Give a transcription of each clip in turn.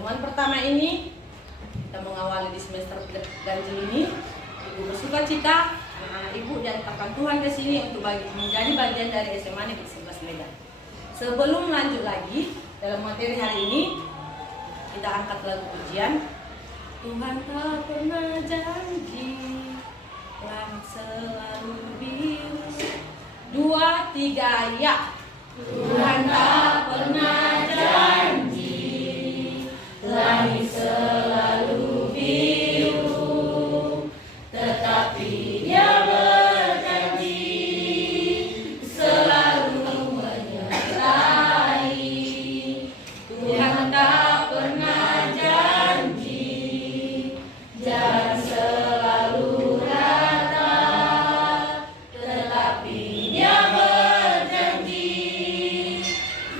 pertemuan pertama ini kita mengawali di semester ganjil ini. Ibu bersuka cita anak-anak ibu diantarkan Tuhan ke sini untuk menjadi bagian dari SMA Negeri 11 Medan. Sebelum lanjut lagi dalam materi hari ini, kita angkat lagu pujian. Tuhan tak pernah janji, langit selalu biru. 2, 3, ya. Tuhan tak pernah janji, langit selalu biru, tetapi Dia berjanji selalu menyertai. Tuhan tak pernah janji, jalan selalu rata, tetapi Dia berjanji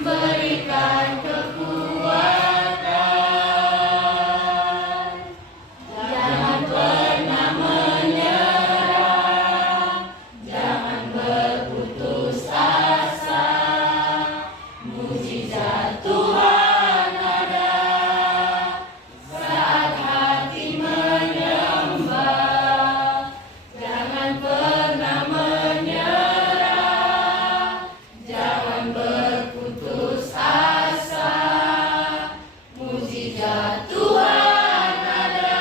berikan kekuatan. Jangan pernah menyerah, jangan berputus asa. Mujizat Tuhan ada saat hati menyembah. Jangan pernah menyerah, jangan berputus asa. Mujizat Tuhan ada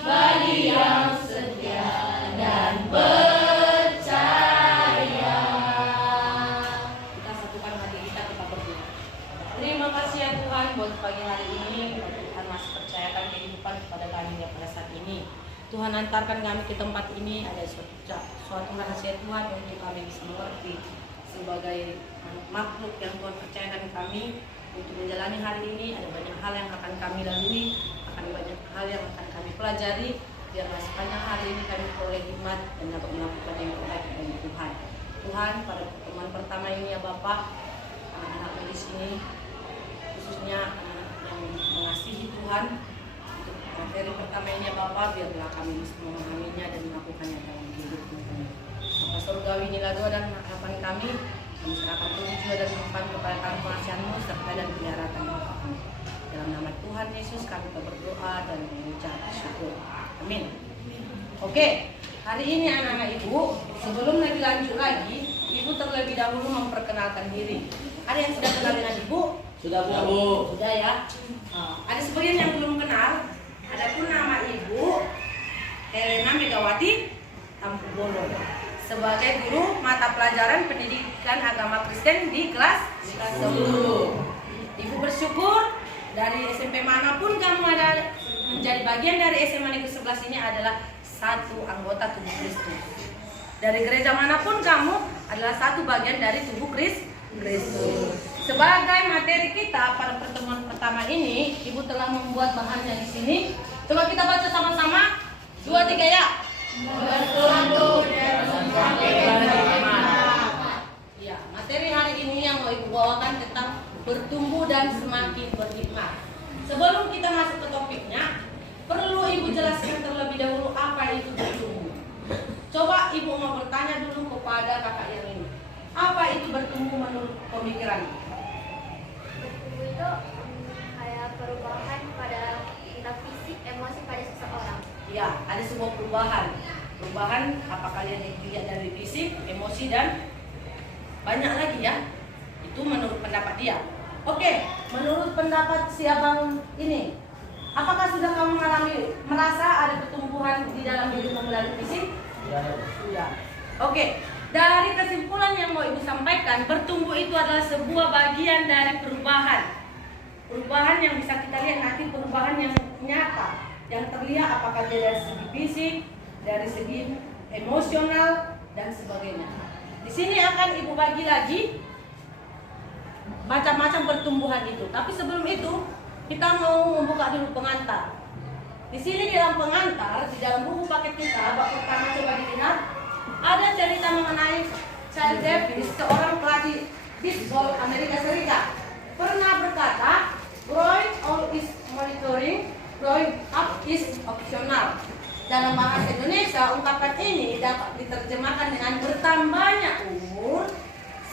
bagi yang setia dan percaya. Kita satukan hati kita berdoa. Terima kasih ya Tuhan buat pagi hari ini. Tuhan masih percayakan kehidupan kepada kami pada saat ini. Tuhan antarkan kami ke tempat ini, ada suatu rahasia Tuhan untuk kami bisa mengerti sebagai makhluk yang Tuhan percayakan kami untuk menjalani hari ini. Ada banyak hal yang akan kami lalui, akan banyak hal yang akan kami pelajari. Biarlah sepanjang hari ini kami peroleh hikmat dan dapat melakukan yang terbaik dari Tuhan. Tuhan, pada pertemuan pertama ini ya Bapak, anak-anak di sini khususnya anak yang mengasihi Tuhan, untuk materi pertama ini ya Bapak, biarlah kami bisa memahaminya dan melakukannya dalam hidup kami. Bapak Surgawi, inilah doa dan harapan kami. Kami serahkan tubuh jiwa dan kehidupan kepada kami pengasihan-Mu serta dan peliharaan Bapak kami. Dalam nama Tuhan Yesus kami berdoa dan mengucap syukur. Amin. Oke, hari ini anak-anak ibu, sebelum lebih lanjut lagi, ibu terlebih dahulu memperkenalkan diri. Ada yang sudah kenal dengan ibu? Sudah Bu. Sudah ya. Ada sebagian yang belum kenal. Adapun nama ibu Helena Megawati Tampubolo sebagai guru mata pelajaran pendidikan agama Kristen di kelas 10. Ibu bersyukur dari SMP manapun kamu ada menjadi bagian dari SMA Negeri 11 ini adalah satu anggota tubuh Kristus. Dari gereja manapun kamu adalah satu bagian dari tubuh Kristus. Sebagai materi kita pada pertemuan pertama ini, ibu telah membuat bahannya di sini. Coba kita baca sama-sama. 2, 3 ya. Bertumbuh dan semakin beriman. Ya, materi hari ini yang mau ibu bawakan tentang bertumbuh dan semakin berhikmat. Sebelum kita masuk ke topiknya, perlu ibu jelaskan terlebih dahulu apa itu bertumbuh. Coba ibu mau bertanya dulu kepada kakak yang ini. Apa itu bertumbuh menurut pemikiran? Bertumbuh itu kayak perubahan pada entah fisik, emosi pada seseorang. Ya, ada sebuah perubahan. Perubahan apakah yang dilihat dari fisik, emosi, dan banyak lagi ya. Itu menurut pendapat dia. Oke, menurut pendapat si abang ini, apakah sudah kamu merasa ada pertumbuhan di dalam dirimu melalui fisik? Sudah. Oke, dari kesimpulan yang mau ibu sampaikan, bertumbuh itu adalah sebuah bagian dari perubahan. Perubahan yang bisa kita lihat nanti, perubahan yang nyata, yang terlihat apakah dia dari segi fisik, dari segi emosional, dan sebagainya. Di sini akan ibu bagi lagi macam-macam pertumbuhan itu. Tapi sebelum itu, kita mau membuka dulu pengantar. Di sini di dalam pengantar, di dalam buku paket kita, bab pertama coba dilihat, ada cerita mengenai Charles Davis, seorang pelatih bisbol Amerika Serikat. Pernah berkata, growing old is monitoring, growing up is optional. Dalam bahasa Indonesia, ungkapan ini dapat diterjemahkan dengan bertambahnya umur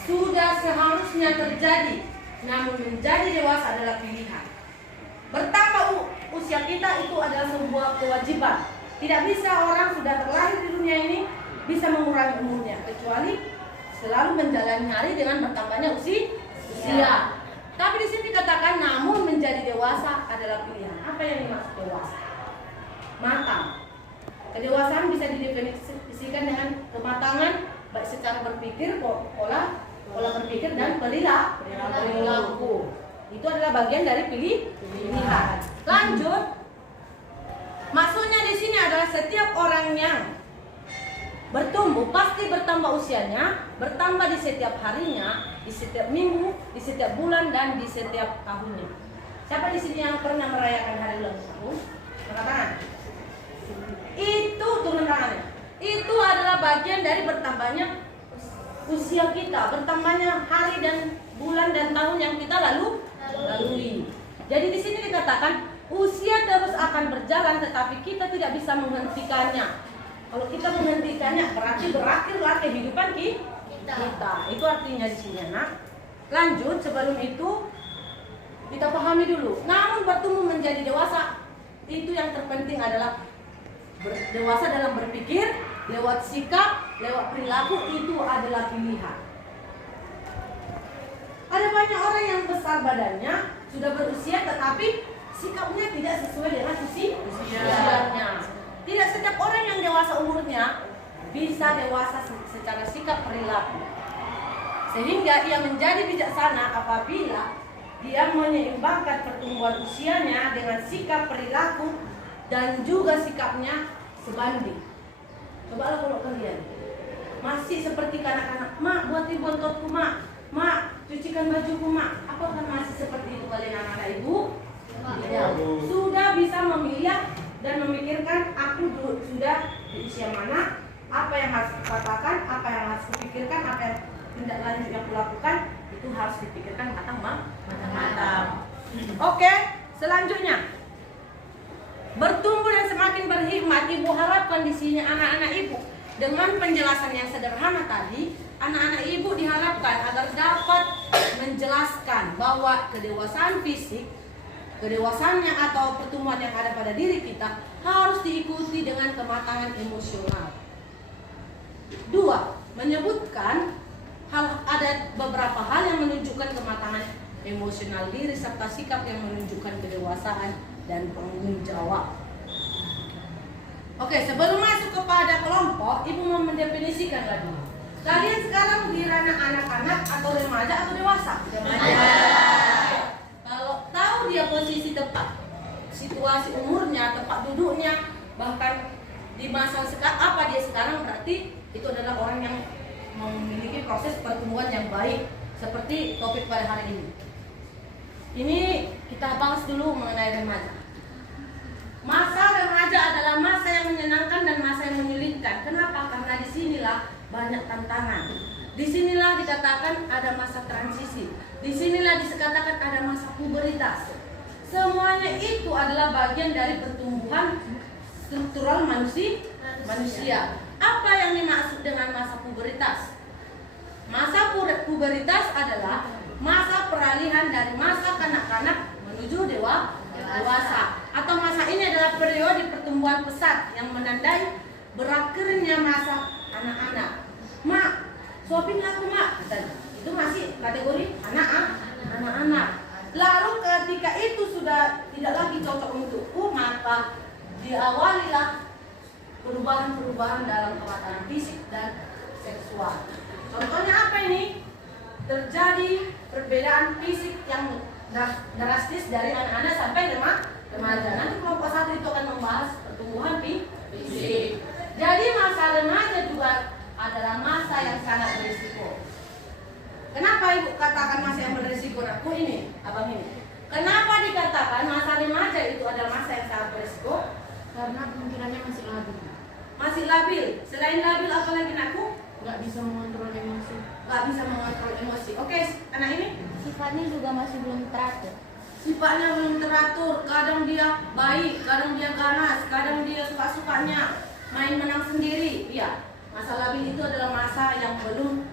sudah seharusnya terjadi, namun menjadi dewasa adalah pilihan. Bertambah usia kita itu adalah sebuah kewajiban. Tidak bisa orang sudah terlahir di dunia ini bisa mengurangi umurnya, kecuali selalu menjalani hari dengan bertambahnya usia. Tapi di sini dikatakan namun menjadi dewasa adalah pilihan. Apa yang dimaksud dewasa? Matang. Kedewasaan bisa didefinisikan dengan kematangan baik secara berpikir, pola berpikir dan perilaku. Itu adalah bagian dari pilihan. Lanjut. Maksudnya di sini adalah setiap orang yang bertumbuh pasti bertambah usianya, bertambah di setiap harinya, di setiap minggu, di setiap bulan dan di setiap tahunnya. Siapa di sini yang pernah merayakan hari ulang tahun? Angkat tangan. Itu turun tangannya. Itu adalah bagian dari bertambahnya usia kita, bertambahnya hari dan bulan dan tahun yang kita lalui. Jadi di sini dikatakan usia terus akan berjalan, tetapi kita tidak bisa menghentikannya. Kalau kita menghentikannya berarti berakhirlah kehidupan kita. Itu artinya di sini, anak. Lanjut, sebelum itu kita pahami dulu. Namun bertumbuh menjadi dewasa itu yang terpenting adalah dewasa dalam berpikir, lewat sikap, lewat perilaku itu adalah pilihan. Ada banyak orang yang besar badannya, sudah berusia tetapi sikapnya tidak sesuai dengan usianya. Tidak setiap orang yang dewasa umurnya bisa dewasa secara sikap perilaku. Sehingga ia menjadi bijaksana apabila dia menyeimbangkan pertumbuhan usianya dengan sikap perilaku dan juga sikapnya sebanding. Cobalah kalau kalian masih seperti kanak-kanak, mak buatin bontotku mak, mak cucikan bajuku mak. Apakah masih seperti itu kalian anak-anak ibu? Ya, sudah bisa memilih dan memikirkan aku sudah di usia mana, apa yang harus kukatakan, apa yang harus kupikirkan, apa yang tindak lanjut yang kulakukan itu harus dipikirkan matang-matang. Oke, selanjutnya bertumbuh dan semakin berhikmat. Ibu harapkan di sini anak-anak ibu dengan penjelasan yang sederhana tadi, anak-anak ibu diharapkan agar dapat menjelaskan bahwa kedewasaan fisik, kedewasaannya atau pertumbuhan yang ada pada diri kita harus diikuti dengan kematangan emosional. 2. Menyebutkan ada beberapa hal yang menunjukkan kematangan emosional diri serta sikap yang menunjukkan kedewasaan dan tanggung jawab. Oke, sebelum masuk kepada kelompok, ibu mau mendefinisikan lagi. Kalian sekarang di ranah anak-anak atau remaja atau dewasa? Kalau tahu dia posisi tepat, situasi umurnya, tempat duduknya, bahkan di masa sekarang apa dia sekarang, berarti itu adalah orang yang memiliki proses pertumbuhan yang baik seperti topik pada hari ini. Ini kita bahas dulu mengenai remaja. Masa remaja adalah masa yang menyenangkan dan masa yang menyulitkan. Kenapa? Karena disinilah banyak tantangan. Disinilah dikatakan ada masa transisi. Disinilah dikatakan ada masa puberitas. Semuanya itu adalah bagian dari pertumbuhan struktural manusia. Apa yang dimaksud dengan masa puberitas? Masa puberitas adalah masa peralihan dari masa kanak-kanak menuju dewasa. Atau masa ini adalah periode pertumbuhan pesat yang menandai berakhirnya masa anak-anak. Mak, suapin aku mak, itu masih kategori anak-anak. Lalu ketika itu sudah tidak lagi cocok untukku, maka diawalilah perubahan-perubahan dalam kematangan fisik dan seksual. Contohnya apa ini? Terjadi perbedaan fisik yang drastis dari anak-anak sampai remaja. Nanti kelompok 1 itu akan membahas pertumbuhan fisik. Jadi masa remaja juga adalah masa yang sangat berisiko. Kenapa ibu katakan masa yang berisiko? Aku ini, abang ini. Kenapa dikatakan masa remaja itu adalah masa yang sangat berisiko? Karena pemikirannya masih labil. Masih labil. Selain labil apa lagi nakku? Nggak bisa mengontrol emosi. Nggak bisa mengontrol emosi. Oke, anak ini Sifatnya juga masih belum teratur. sifatnya belum teratur. Kadang dia baik, kadang dia ganas, kadang dia suka-sukanya main menang sendiri. Iya, masa labil itu adalah masa yang belum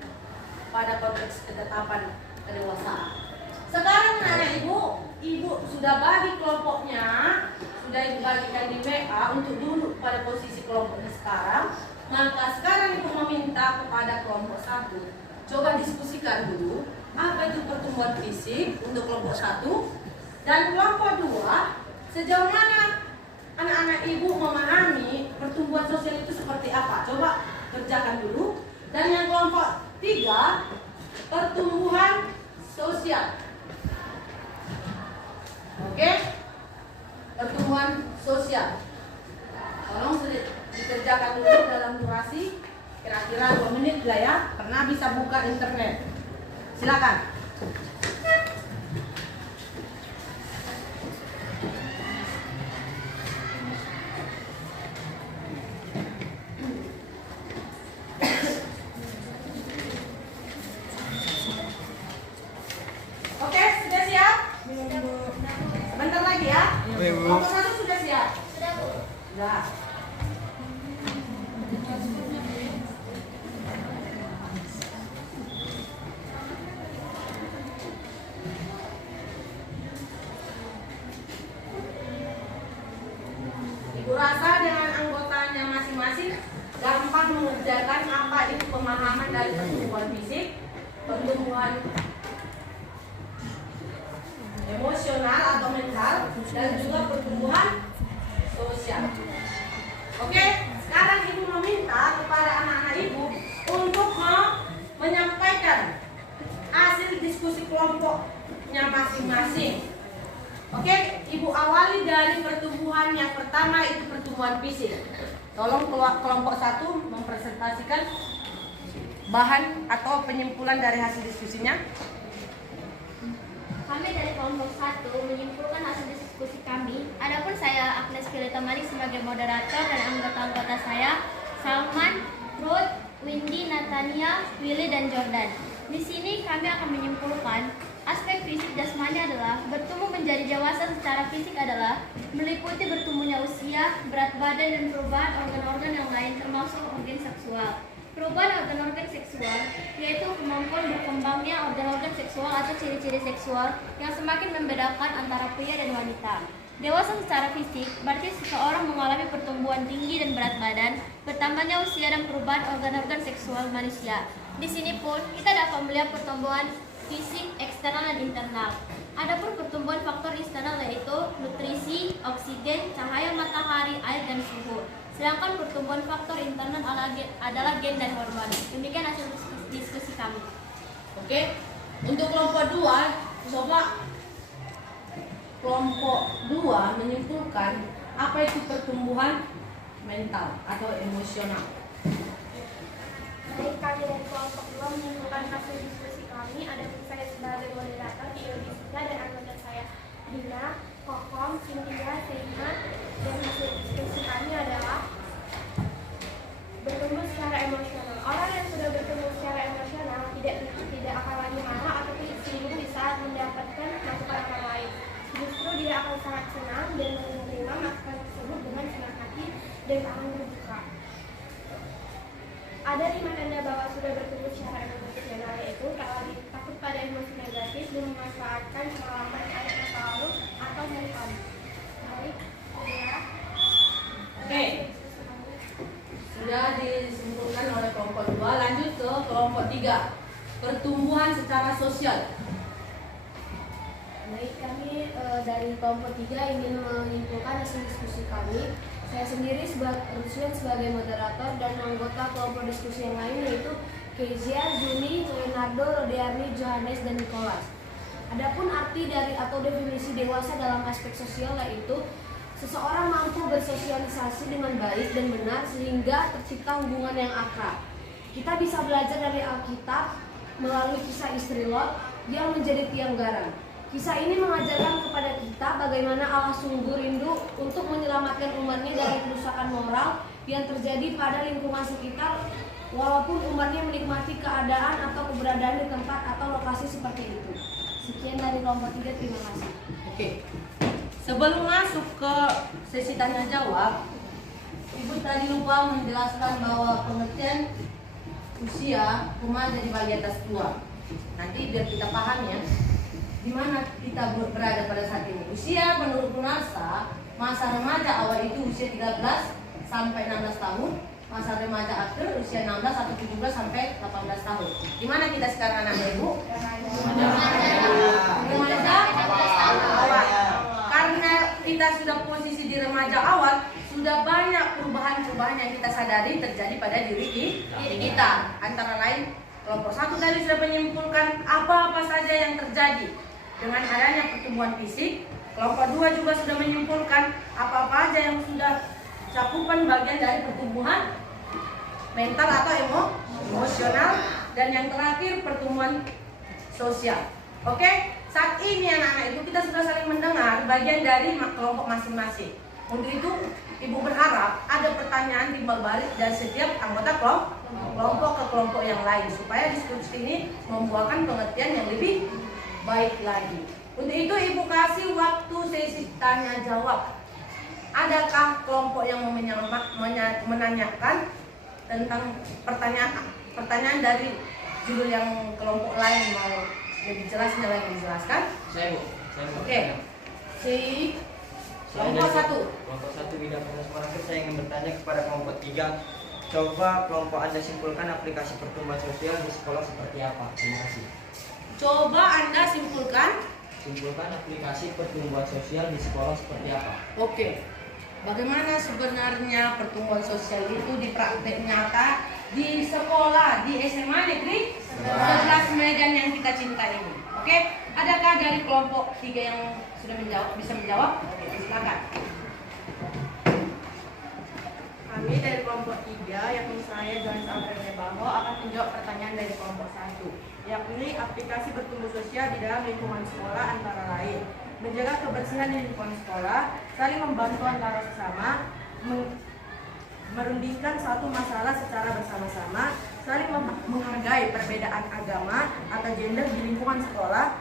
pada konteks ketetapan kedewasaan. Sekarang anak ibu sudah bagi kelompoknya, sudah dibagikan di WA untuk duduk pada posisi kelompoknya sekarang, maka sekarang Ibu meminta kepada kelompok 1, coba diskusikan dulu apa itu pertumbuhan fisik untuk kelompok 1 dan kelompok 2, sejauh mana anak-anak Ibu memahami pertumbuhan sosial itu seperti apa. Coba kerjakan dulu. Dan yang kelompok 3, pertumbuhan sosial. Oke? Pertumbuhan sosial. Tolong dikerjakan dulu dalam durasi kira-kira 2 menit lah ya, karena bisa buka internet. Silakan. Oke, sudah siap? Sebentar lagi ya. Kelompok 1 sudah siap? Sudah, Bu. Sudah. Ibu rasa dengan anggotanya masing-masing gampang mengerjakan apa itu pemahaman dari pertumbuhan fisik, pertumbuhan emosional atau mental, dan juga pertumbuhan sosial. Oke, sekarang Ibu meminta kepada anak-anak Ibu untuk menyampaikan hasil diskusi kelompoknya masing-masing. Oke, Ibu awali dari pertumbuhan yang pertama, itu pertumbuhan fisik. Tolong kelompok 1 mempresentasikan bahan atau penyimpulan dari hasil diskusinya. Kami dari kelompok 1 menyimpulkan hasil diskusi kami. Adapun saya Agnes Piletomani sebagai moderator dan anggota-anggota saya Salman, Ruth, Windy, Natania, Willy, dan Jordan. Di sini kami akan menyimpulkan aspek fisik jasmani adalah bertumbuh menjadi dewasa secara fisik adalah meliputi bertumbuhnya usia, berat badan, dan perubahan organ-organ yang lain termasuk organ seksual. Perubahan organ-organ seksual yaitu kemampuan berkembangnya organ-organ seksual atau ciri-ciri seksual yang semakin membedakan antara pria dan wanita. Dewasa secara fisik berarti seseorang mengalami pertumbuhan tinggi dan berat badan, bertambahnya usia dan perubahan organ-organ seksual manusia. Di sini pun kita dapat melihat pertumbuhan fisik eksternal dan internal. Adapun pertumbuhan faktor eksternal yaitu nutrisi, oksigen, cahaya matahari, air, dan suhu. Sedangkan pertumbuhan faktor internal adalah gen dan hormon. Demikian hasil diskusi kami. Oke, untuk kelompok 2, coba kelompok 2 menyimpulkan apa itu pertumbuhan mental atau emosional. Baik, kami dari kelompok 2 menyimpulkan hasil diskusi kami. Adapun saya sebagai moderator di Yudhistira dan anggota saya Dina, Kokom, Cynthia, Seina, dan hasil diskusi kami adalah bertumbuh secara emosional. Orang yang sudah bertumbuh secara emosional tidak akan lagi marah ataupun tersinggung di saat mendapatkan masukan orang lain. Justru dia akan sangat senang dan menerima masukan tersebut dengan senang hati dan tangan terbuka. Ada 5 tanda bahwa sudah bertumbuh secara emosional, yaitu tak lagi takut pada emosi negatif dan memanfaatkan pengalaman air masa lalu atau move. Baik, ya. Oke, sudah disimpulkan oleh kelompok 2. Lanjut ke kelompok 3, pertumbuhan secara sosial. Baik, kami dari kelompok 3 ingin menyimpulkan hasil diskusi kami. Saya sendiri sebagai moderator dan anggota kelompok diskusi yang lain yaitu Kezia, Juni, Leonardo, Rodearni, Johannes, dan Nicholas. Adapun arti dari atau definisi dewasa dalam aspek sosial yaitu seseorang mampu bersosialisasi dengan baik dan benar sehingga tercipta hubungan yang akrab. Kita bisa belajar dari Alkitab melalui kisah istri Lot yang menjadi tiang garam. Kisah ini mengajarkan kepada kita bagaimana Allah sungguh rindu untuk menyelamatkan umatnya dari kerusakan moral yang terjadi pada lingkungan sekitar, walaupun umatnya menikmati keadaan atau keberadaan di tempat atau lokasi seperti itu. Sekian dari kelompok 3, terima kasih. Oke, sebelum masuk ke sesi tanya jawab, Ibu tadi lupa menjelaskan bahwa pengertian usia remaja dibagi atas 2. Nanti biar kita paham ya. di mana kita berada pada saat ini. Usia menurut UNARSA, masa remaja awal itu usia 13 sampai 16 tahun, masa remaja akhir usia 16 atau 17 sampai 18 tahun. Di mana kita sekarang anak ibu? Remaja awal. Karena kita sudah posisi di remaja awal, sudah banyak perubahan-perubahan yang kita sadari terjadi pada diri kita. Antara lain, kelompok 1 tadi sudah menyimpulkan apa-apa saja yang terjadi dengan adanya pertumbuhan fisik. Kelompok 2 juga sudah menyimpulkan apa-apa aja yang sudah cakupan bagian dari pertumbuhan mental atau emosional. Dan yang terakhir, pertumbuhan sosial. Oke, saat ini anak-anak itu kita sudah saling mendengar bagian dari kelompok masing-masing. Untuk itu, Ibu berharap ada pertanyaan timbal balik dari setiap anggota kelompok ke kelompok yang lain, supaya diskusi ini membuahkan pengertian yang lebih baik lagi. Untuk itu, Ibu kasih waktu sesi tanya jawab. Adakah kelompok yang menanyakan tentang pertanyaan dari judul yang kelompok lain mau lebih jelas lagi dijelaskan? Saya Bu. Oke. Si kelompok 1. Kelompok 1 bidang pengasuhan. Saya ingin bertanya kepada kelompok 3. Coba kelompok Anda simpulkan aplikasi pertumbuhan sosial di sekolah seperti apa? Terima kasih. Coba Anda simpulkan. Simpulkan aplikasi pertumbuhan sosial di sekolah seperti apa? Oke. Bagaimana sebenarnya pertumbuhan sosial itu di praktek nyata di sekolah, di SMA Negeri 11 Medan yang kita cinta ini? Oke. Adakah dari kelompok 3 yang sudah bisa menjawab? Oke, silakan. Kami dari kelompok 3, yakni saya Johannes Alfred Baho, akan menjawab pertanyaan dari kelompok 1, yakni aplikasi bertumbuh sosial di dalam lingkungan sekolah antara lain menjaga kebersihan di lingkungan sekolah, saling membantu antara sesama, merundingkan satu masalah secara bersama-sama, saling menghargai perbedaan agama atau gender di lingkungan sekolah,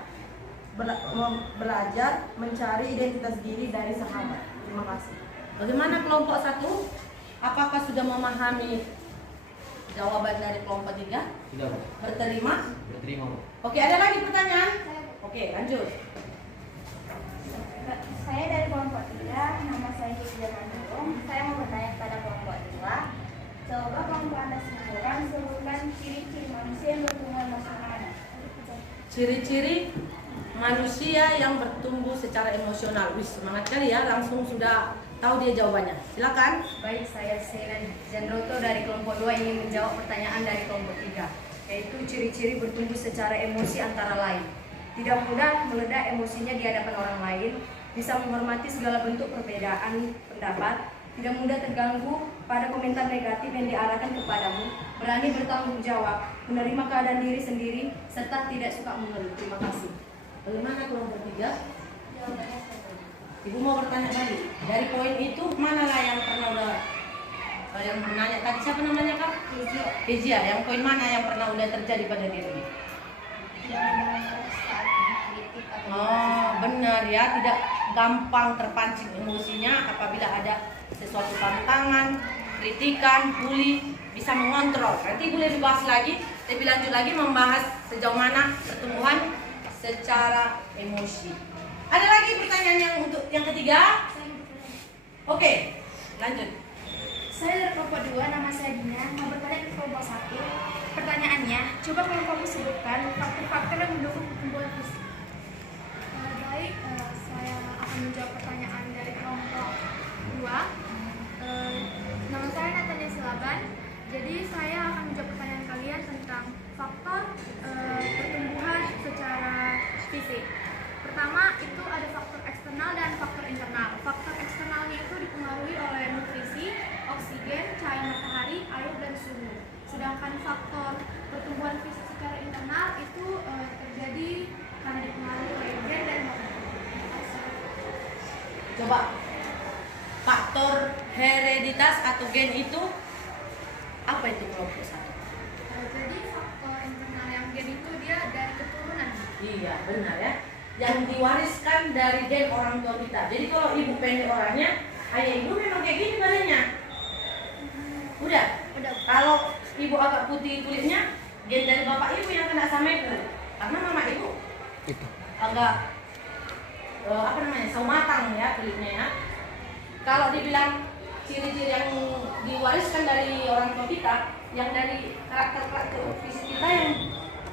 belajar mencari identitas diri dari sahabat. Terima kasih. Bagaimana kelompok 1? Apakah sudah memahami jawaban dari kelompok 3? Tidak Bu. Berterima? Berterima Bu. Oke, ada lagi pertanyaan? Oke, lanjut. Saya dari kelompok 3, nama saya Hidja Manurung. Saya mau bertanya kepada kelompok 2. Coba kelompok Anda sebutkan ciri-ciri manusia yang bertumbuh emosional. Ciri-ciri manusia yang bertumbuh secara emosional. Wih, semangat kali ya, langsung sudah tahu dia jawabannya. Silakan. Baik, saya Sena Jandroto dari kelompok 2 ingin menjawab pertanyaan dari kelompok 3, yaitu ciri-ciri bertumbuh secara emosi antara lain. Tidak mudah meledak emosinya di hadapan orang lain, bisa menghormati segala bentuk perbedaan pendapat, tidak mudah terganggu pada komentar negatif yang diarahkan kepadamu, berani bertanggung jawab, menerima keadaan diri sendiri, serta tidak suka mengeluh. Terima kasih. Bagaimana kelompok 3? Ibu mau bertanya lagi. Dari poin itu manalah yang pernah udah yang menanya tadi, siapa namanya Kak? Hijia. Yang poin mana yang pernah udah terjadi pada diri? Oh, benar ya, tidak gampang terpancing emosinya apabila ada sesuatu tantangan, kritikan, bully, bisa mengontrol. Nanti boleh dibahas lagi, lebih lanjut lagi membahas sejauh mana pertumbuhan secara emosi. Ada lagi pertanyaan yang untuk yang ketiga? Oke, lanjut. Saya dari kelompok 2, nama saya Dina, mau bertanya ke kelompok 1. Pertanyaannya, coba kelompokmu sebutkan faktor-faktor yang mendukung pertumbuhan fisik. Baik, saya akan menjawab pertanyaan dari kelompok 2. Nama saya Natania Silaban. Jadi saya akan menjawab pertanyaan kalian tentang faktor pertumbuhan secara fisik. Pertama itu ada faktor eksternal dan faktor internal. Faktor eksternalnya itu dipengaruhi oleh nutrisi, oksigen, cahaya matahari, air, dan suhu. Sedangkan faktor pertumbuhan fisik secara internal itu terjadi karena dipengaruhi oleh gen dan hormon. Coba faktor hereditas atau gen itu apa itu kelompok 1? Jadi faktor internal yang gen itu dia dari keturunan. Iya, benar ya. Yang diwariskan dari gen orang tua kita. Jadi kalau ibu pendek orangnya, ayah ibu memang kayak gini badannya. Udah. Kalau ibu agak putih kulitnya, gen dari bapak ibu yang kena sama itu. Karena mama ibu agak sawo matang ya kulitnya ya. Kalau dibilang ciri-ciri yang diwariskan dari orang tua kita, yang dari karakter fisik kita yang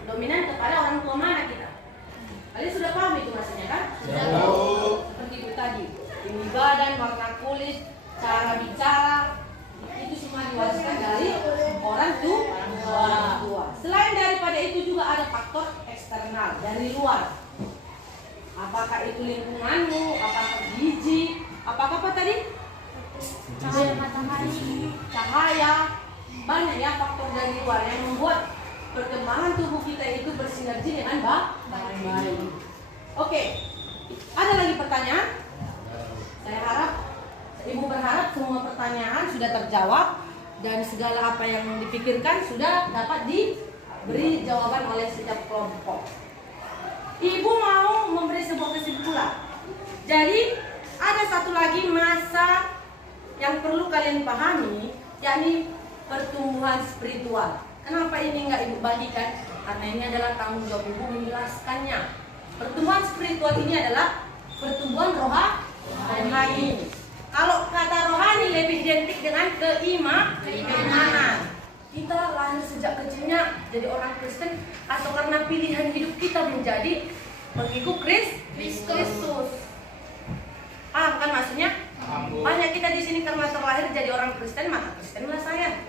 dominan kepada orang tua mana kita. Kalian sudah paham itu maksudnya kan? Sudah tahu. Seperti itu tadi, tinggi badan, warna kulit, cara bicara, itu semua diwariskan dari orang tua. Selain daripada itu juga ada faktor eksternal dari luar. Apakah itu lingkunganmu, apakah gizi, apakah apa tadi? Cahaya matahari. Cahaya, banyak ya faktor dari luar yang membuat perkembangan tubuh kita itu bersinergi dengan baik. Oke, ada lagi pertanyaan? Saya harap, Ibu berharap semua pertanyaan sudah terjawab dan segala apa yang dipikirkan sudah dapat diberi jawaban oleh setiap kelompok. Ibu mau memberi sebuah kesimpulan. Jadi ada satu lagi masa yang perlu kalian pahami, yakni pertumbuhan spiritual. Kenapa ini enggak Ibu bagikan? Karena ini adalah tanggung jawab Ibu menjelaskannya. Pertumbuhan spiritual ini adalah pertumbuhan rohani. Kalau kata rohani lebih identik dengan keimanan. Kita lahir sejak kecilnya jadi orang Kristen atau karena pilihan hidup kita menjadi pengikut Kristus. Paham kan maksudnya? Banyak kita di sini karena terlahir jadi orang Kristen, maka Kristenlah saya.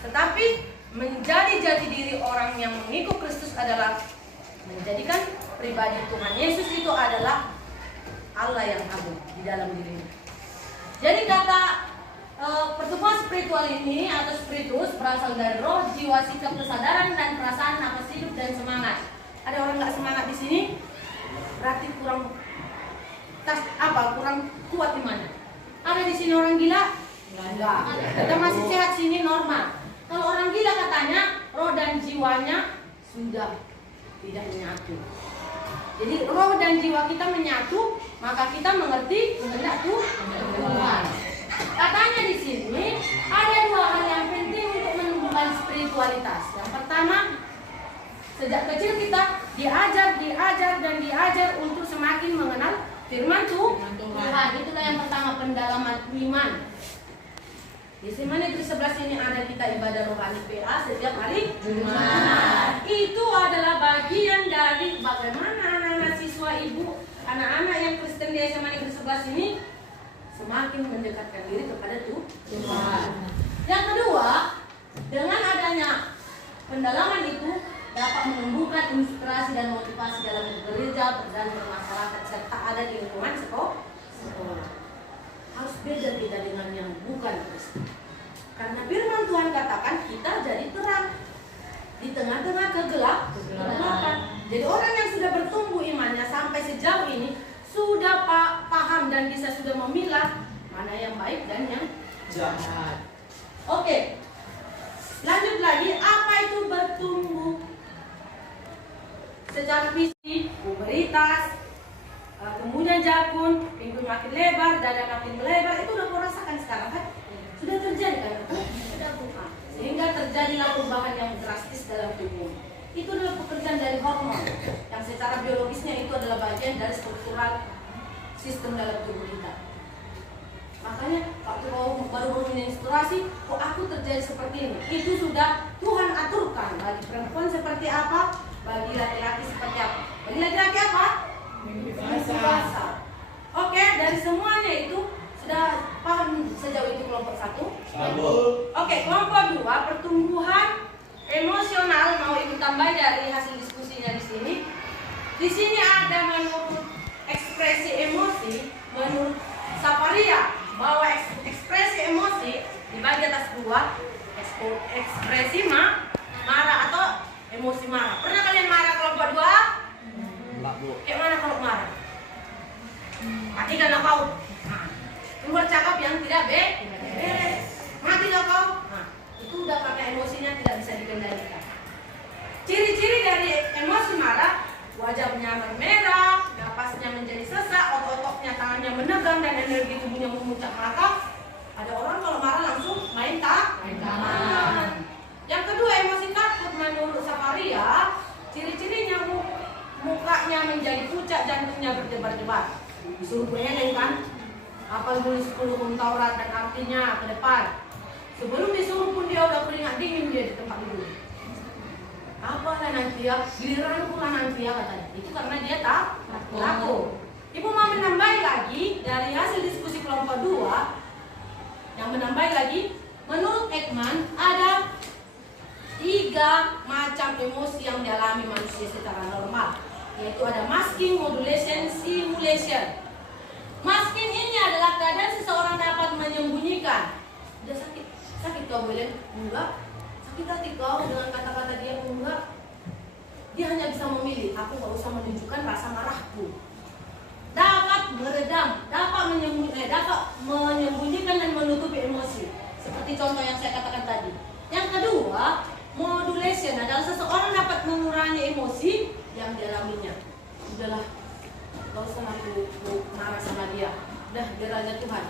Tetapi menjadi jati diri orang yang mengikut Kristus adalah menjadikan pribadi Tuhan Yesus itu adalah Allah yang agung di dalam dirinya. Jadi kata pertumbuhan spiritual ini atau spiritus berasal dari roh, jiwa, sikap, kesadaran dan perasaan, nafas hidup dan semangat. Ada orang nggak semangat di sini? Berarti kurang kuat di mana? Ada di sini orang gila? Enggak. Kita masih sehat sini normal. Kalau orang gila katanya roh dan jiwanya sudah tidak menyatu. Jadi roh dan jiwa kita menyatu, maka kita mengerti kehendak Tuhan. Katanya di sini ada dua hal yang penting untuk menumbuhkan spiritualitas. Yang pertama, sejak kecil kita diajar untuk semakin mengenal firman Tuhan. Itulah yang pertama, pendalaman iman. Di SMA Negeri 11 ini ada kita ibadah rohani PA setiap hari Jumat. Itu adalah bagian dari bagaimana anak-anak siswa ibu, anak-anak yang Kristen di SMA Negeri 11 ini semakin mendekatkan diri kepada Tuhan. Yang kedua, dengan adanya pendalaman itu dapat menumbuhkan inspirasi dan motivasi dalam bekerja dan bermasyarakat serta ada di lingkungan sekolah. Harus beda kita dengan yang bukan Kristen. Karena firman Tuhan katakan kita jadi terang di tengah-tengah kegelapan. Jadi orang yang sudah bertumbuh imannya sampai sejauh ini sudah paham dan bisa sudah memilah mana yang baik dan yang jahat. Oke. Lanjut lagi, apa itu bertumbuh? Secara fisik, pubertas, kemudian jakun, pinggul makin lebar, dada makin melebar, itu udah kau rasakan sekarang kan? Sudah terjadi kan? Sudah bukan. Sehingga terjadilah perubahan yang drastis dalam tubuh. Itu adalah pekerjaan dari hormon yang secara biologisnya itu adalah bagian dari struktural sistem dalam tubuh kita. Makanya waktu kau baru menstruasi, kok aku terjadi seperti ini? Itu sudah Tuhan aturkan bagi perempuan seperti apa, bagi laki-laki seperti apa. Bagi laki-laki apa? Puasa. Oke, dari semuanya itu sudah paham sejauh itu kelompok 1? Oke, kelompok 2, pertumbuhan emosional. Mau Ibu tambah dari hasil diskusinya di sini. Di sini ada menurut ekspresi emosi, menurut Saparia bahwa ekspresi emosi dibagi atas 2, ekspresi marah atau emosi marah. Pernah kalian marah kelompok 2? Kayak mana kalau marah? Matikanlah kau. Keluar cakap yang tidak beres. Matilah kau. Itu udah karena emosinya tidak bisa dikendalikan. Ciri-ciri dari emosi marah, wajahnya merah, napasnya menjadi sesak, otot-ototnya tangannya menegang dan energi tubuhnya memuncak. Maka ada orang kalau marah langsung main tangan. Yang kedua, emosi takut menurut Saparia, ciri-cirinya mukanya menjadi pucat, jantungnya berdebar-debar. Disuruh pengen kan, hafal dulu 10 Taurat dan artinya ke depan. Sebelum disuruh pun dia udah keringat dingin dia di tempat dulu. Apalah nanti ya, giliran pula nanti ya katanya. Itu karena dia takut. Ibu mau menambahi lagi dari hasil diskusi kelompok 2 yang menambahi lagi, menurut Ekman ada 3 macam emosi yang dialami manusia secara normal, yaitu ada masking, modulation, simulation. Masking ini adalah keadaan seseorang dapat menyembunyikan. Udah sakit kau boleh? Enggak. Sakit hati kau dengan kata-kata dia? Enggak. Dia hanya bisa memilih. Aku nggak usah menunjukkan rasa marahku. Dapat meredam, dapat menyembunyikan dan menutupi emosi. Seperti contoh yang saya katakan tadi. Yang kedua, modulation adalah seseorang dapat mengurangi emosi yang dialaminya. Udahlah, gak usah aku marah sama dia. Udah, biar aja Tuhan.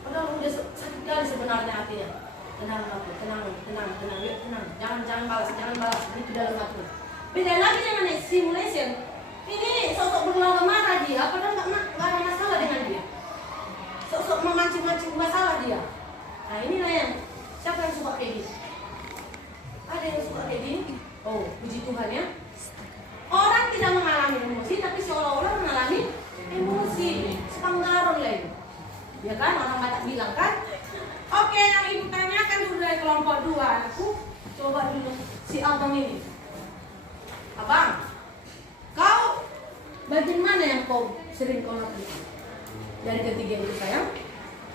Padahal udah sakit kali sebenarnya hatinya. Tenang aku, tenang, yuk tenang. Jangan balas. Itu dalam hati. Beda lagi dengan simulation. Ini sosok berlagak marah dia, padahal nggak ada masalah dengan dia. Sosok memancing-mancing masalah dia. Nah inilah yang siapa yang suka kayak gini? Ada yang suka kayak gini? Oh, puji Tuhan ya. Orang tidak mengalami emosi, tapi seolah-olah mengalami emosi. Sepanggaron lah itu. Ya kan, orang Batak bilang kan? Oke, yang ibu tanyakan dulu dari kelompok 2. Aku coba dulu si abang ini. Abang, kau bagian mana yang kau sering kau lakukan? Dari ketiga itu sayang.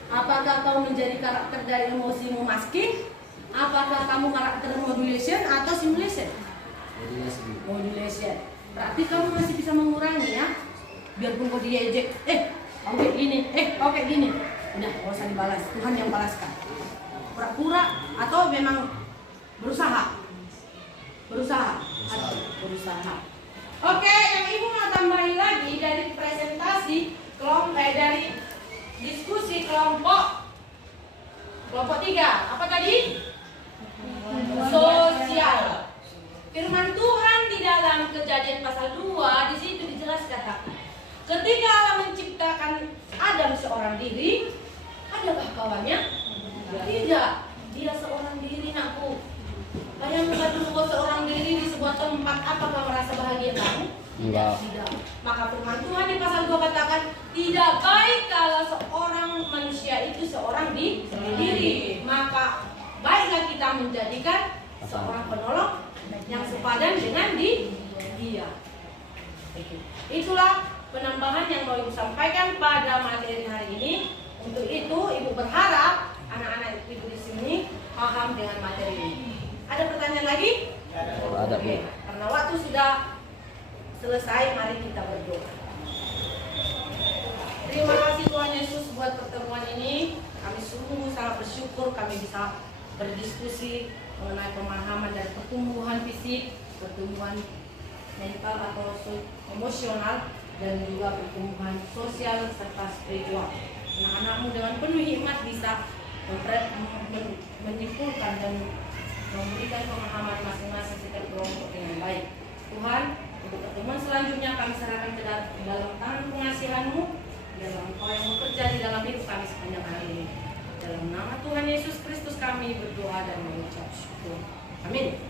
Apakah kau menjadi karakter dari emosimu masking? Apakah kamu karakter modulation atau simulation? Modulation. Berarti kamu masih bisa mengurangi ya. Biarpun kau diejek, kau kayak gini, kau kayak gini. Udah, gak usah dibalas. Tuhan yang balaskan. Pura-pura atau memang berusaha? Berusaha. Oke, yang ibu mau tambahin lagi dari presentasi dari diskusi kelompok 3. Apa tadi? Sosial. Firman Tuhan di dalam Kejadian pasal 2 di situ dijelaskan, ketika Allah menciptakan Adam seorang diri, adakah kawannya? Tidak. Dia seorang diri, nakku. Bayangkan dulu kau seorang diri di sebuah tempat, apakah merasa bahagia kamu? Tidak. Maka firman Tuhan di pasal 2 katakan, tidak baik kalau seorang manusia itu seorang diri. Maka baiklah kita menjadikan seorang penolong yang sepadan dengan dia. Itulah penambahan yang mau ibu sampaikan pada materi hari ini. Untuk itu ibu berharap anak-anak ibu di sini paham dengan materi ini. Ada pertanyaan lagi? Ada, Bu. Karena waktu sudah selesai, mari kita berdoa. Terima kasih Tuhan Yesus buat pertemuan ini. Kami sungguh sangat bersyukur kami bisa berdiskusi mengenai pemahaman dan pertumbuhan fisik, pertumbuhan mental atau emosional, dan juga pertumbuhan sosial serta spiritual. Anak-anakmu dengan penuh hikmat bisa menyimpulkan dan memberikan pemahaman masing-masing setiap kelompok dengan baik. Tuhan, untuk pertemuan selanjutnya kami serahkan ke dalam tangan pengasihan-Mu, dalam Engkau yang bekerja di dalam hidup kami sepanjang hari ini. Dalam nama Tuhan Yesus Kristus kami berdoa dan mengucap syukur. Amin.